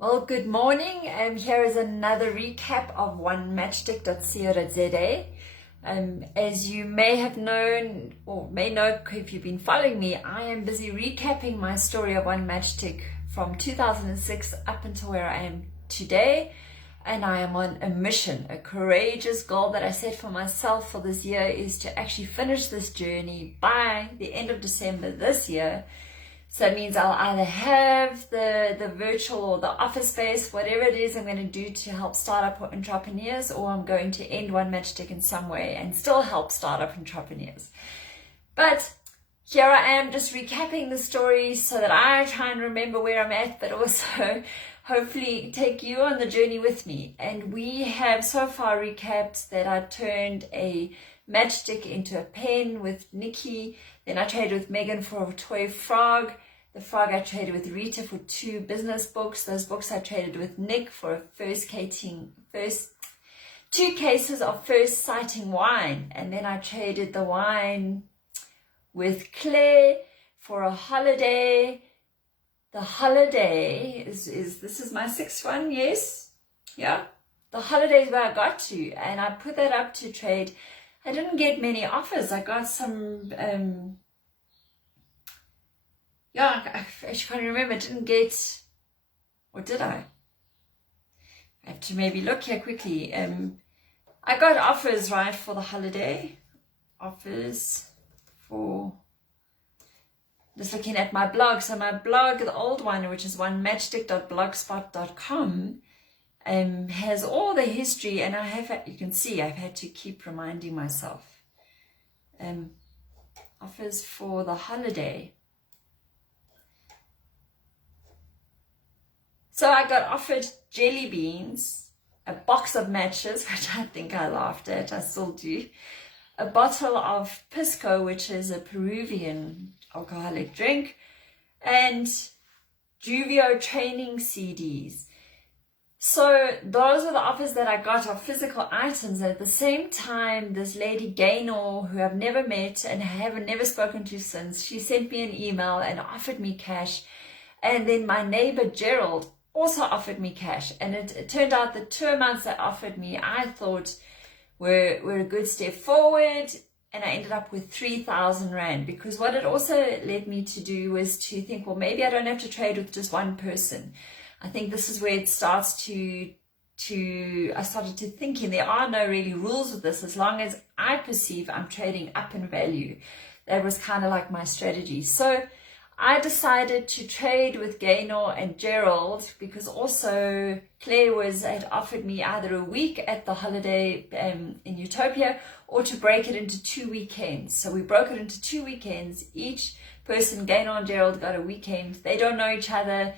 Well, good morning. Here is another recap of onematchstick.co.za. As you may have known or may know if you've been following me, I am busy recapping my story of One Matchstick from 2006 up until where I am today. And I am on a mission, a courageous goal that I set for myself for this year is to actually finish this journey by the end of December this year. So it means I'll either have the virtual or the office space, whatever it is I'm going to do to help startup entrepreneurs, or I'm going to end One Matchstick in some way and still help startup entrepreneurs. But here I am just recapping the story so that I try and remember where I'm at, but also hopefully take you on the journey with me. And we have so far recapped that I turned a matchstick into a pen with Nikki. Then I traded with Megan for a toy frog. The frog I traded with Rita for 2 business books. Those books I traded with Nick for a 2 cases of first sighting wine. And then I traded the wine with Claire for a holiday. The holiday is this is my 6th one, yes? Yeah. The holiday is where I got to, and I put that up to trade. I didn't get many offers. I got some, I actually can't remember. I didn't get, or did I? I have to maybe look here quickly. I got offers, right, for the holiday. Offers for, just looking at my blog. So my blog, the old one, which is onematchstick.blogspot.com, has all the history, and you can see I've had to keep reminding myself. Offers for the holiday. So I got offered jelly beans, a box of matches, which I think I laughed at, I still do, a bottle of pisco, which is a Peruvian alcoholic drink, and Juvio training CDs. So those are the offers that I got of physical items. And at the same time, this lady Gaynor, who I've never met and have never spoken to since, she sent me an email and offered me cash. And then my neighbor Gerald also offered me cash. And it turned out the 2 amounts that offered me, I thought were a good step forward. And I ended up with 3,000 Rand, because what it also led me to do was to think, well, maybe I don't have to trade with just one person. I think this is where it starts I started to thinking there are no really rules with this, as long as I perceive I'm trading up in value. That was kind of like my strategy. So I decided to trade with Gaynor and Gerald, because also Claire had offered me either a week at the holiday in Utopia, or to break it into 2 weekends. So we broke it into 2 weekends. Each person, Gaynor and Gerald, got a weekend. They don't know each other.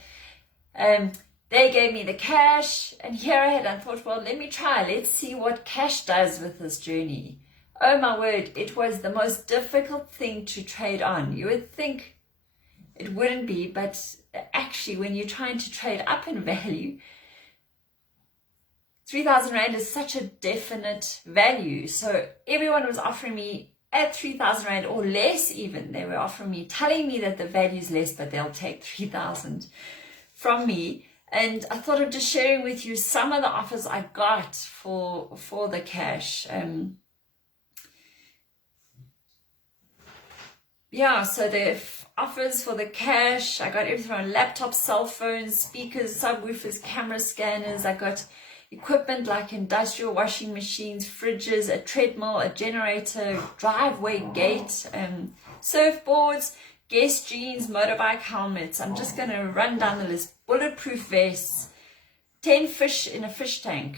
They gave me the cash, and here I had, I thought, well, let me try. Let's see what cash does with this journey. Oh my word, it was the most difficult thing to trade on. You would think it wouldn't be, but actually when you're trying to trade up in value, 3,000 Rand is such a definite value. So everyone was offering me at 3,000 Rand or less even. They were offering me, telling me that the value is less, but they'll take 3,000 from me. And I thought of just sharing with you some of the offers I got for the cash. So the offers for the cash, I got everything from laptops, cell phones, speakers, subwoofers, camera scanners. I got equipment like industrial washing machines, fridges, a treadmill, a generator, driveway gate, surfboards, Guess jeans, motorbike helmets. I'm just going to run down the list. Bulletproof vests, 10 fish in a fish tank.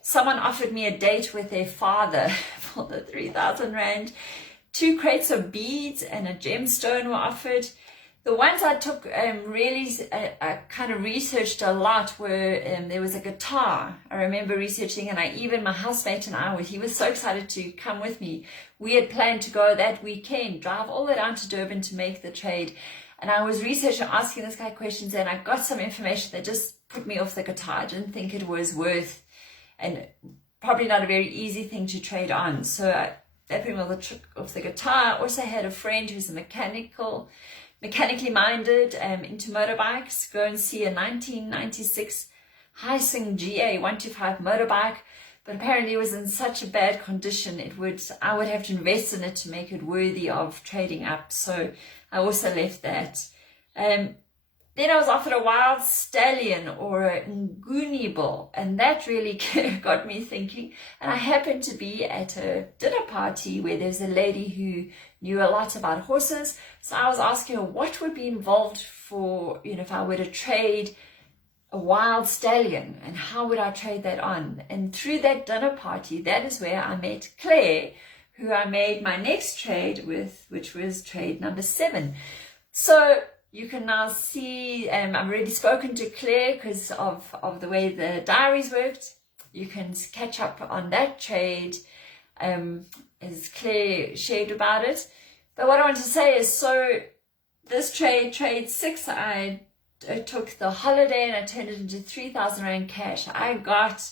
Someone offered me a date with their father for the 3,000 Rand. 2 crates of beads and a gemstone were offered. The ones I took I kind of researched a lot were, there was a guitar. I remember researching, and my housemate and he was so excited to come with me. We had planned to go that weekend, drive all the way down to Durban to make the trade. And I was researching, asking this guy questions, and I got some information that just put me off the guitar. I didn't think it was worth, and probably not a very easy thing to trade on. So that put me off the guitar. I also had a friend who's a mechanical mechanically minded, into motorbikes. Go and see a 1996 Heising GA 125 motorbike, but apparently it was in such a bad condition I would have to invest in it to make it worthy of trading up. So I also left that. Then I was offered a wild stallion or a nguni bull, and that really got me thinking. And I happened to be at a dinner party where there's a lady who knew a lot about horses. So I was asking her what would be involved for, if I were to trade a wild stallion, and how would I trade that on? And through that dinner party, that is where I met Claire, who I made my next trade with, which was trade number 7. So you can now see, I've already spoken to Claire because of the way the diaries worked. You can catch up on that trade as Claire shared about it. But what I want to say is, so this trade 6, I took the holiday and I turned it into 3,000 Rand cash. I got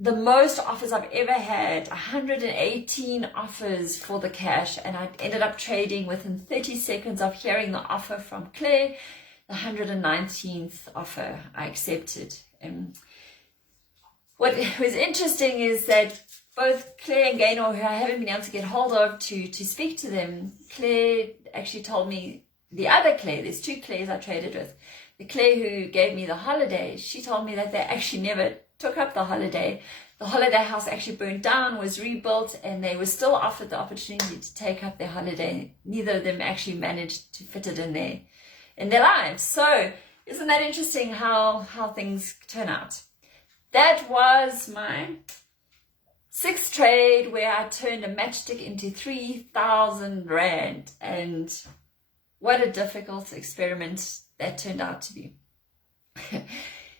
the most offers I've ever had, 118 offers for the cash, and I ended up trading within 30 seconds of hearing the offer from Claire, the 119th offer I accepted. What was interesting is that both Claire and Gaynor, who I haven't been able to get hold of to speak to them, Claire actually told me, the other Claire, there's 2 Claires I traded with, the Claire who gave me the holiday, she told me that they actually never took up the holiday. The holiday house actually burnt down, was rebuilt, and they were still offered the opportunity to take up their holiday. Neither of them actually managed to fit it in their lives. So isn't that interesting how things turn out? That was my 6th trade where I turned a matchstick into 3,000 Rand, and what a difficult experiment that turned out to be.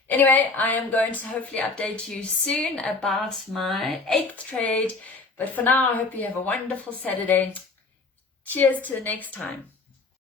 Anyway, I am going to hopefully update you soon about my 8th trade. But for now, I hope you have a wonderful Saturday. Cheers to the next time.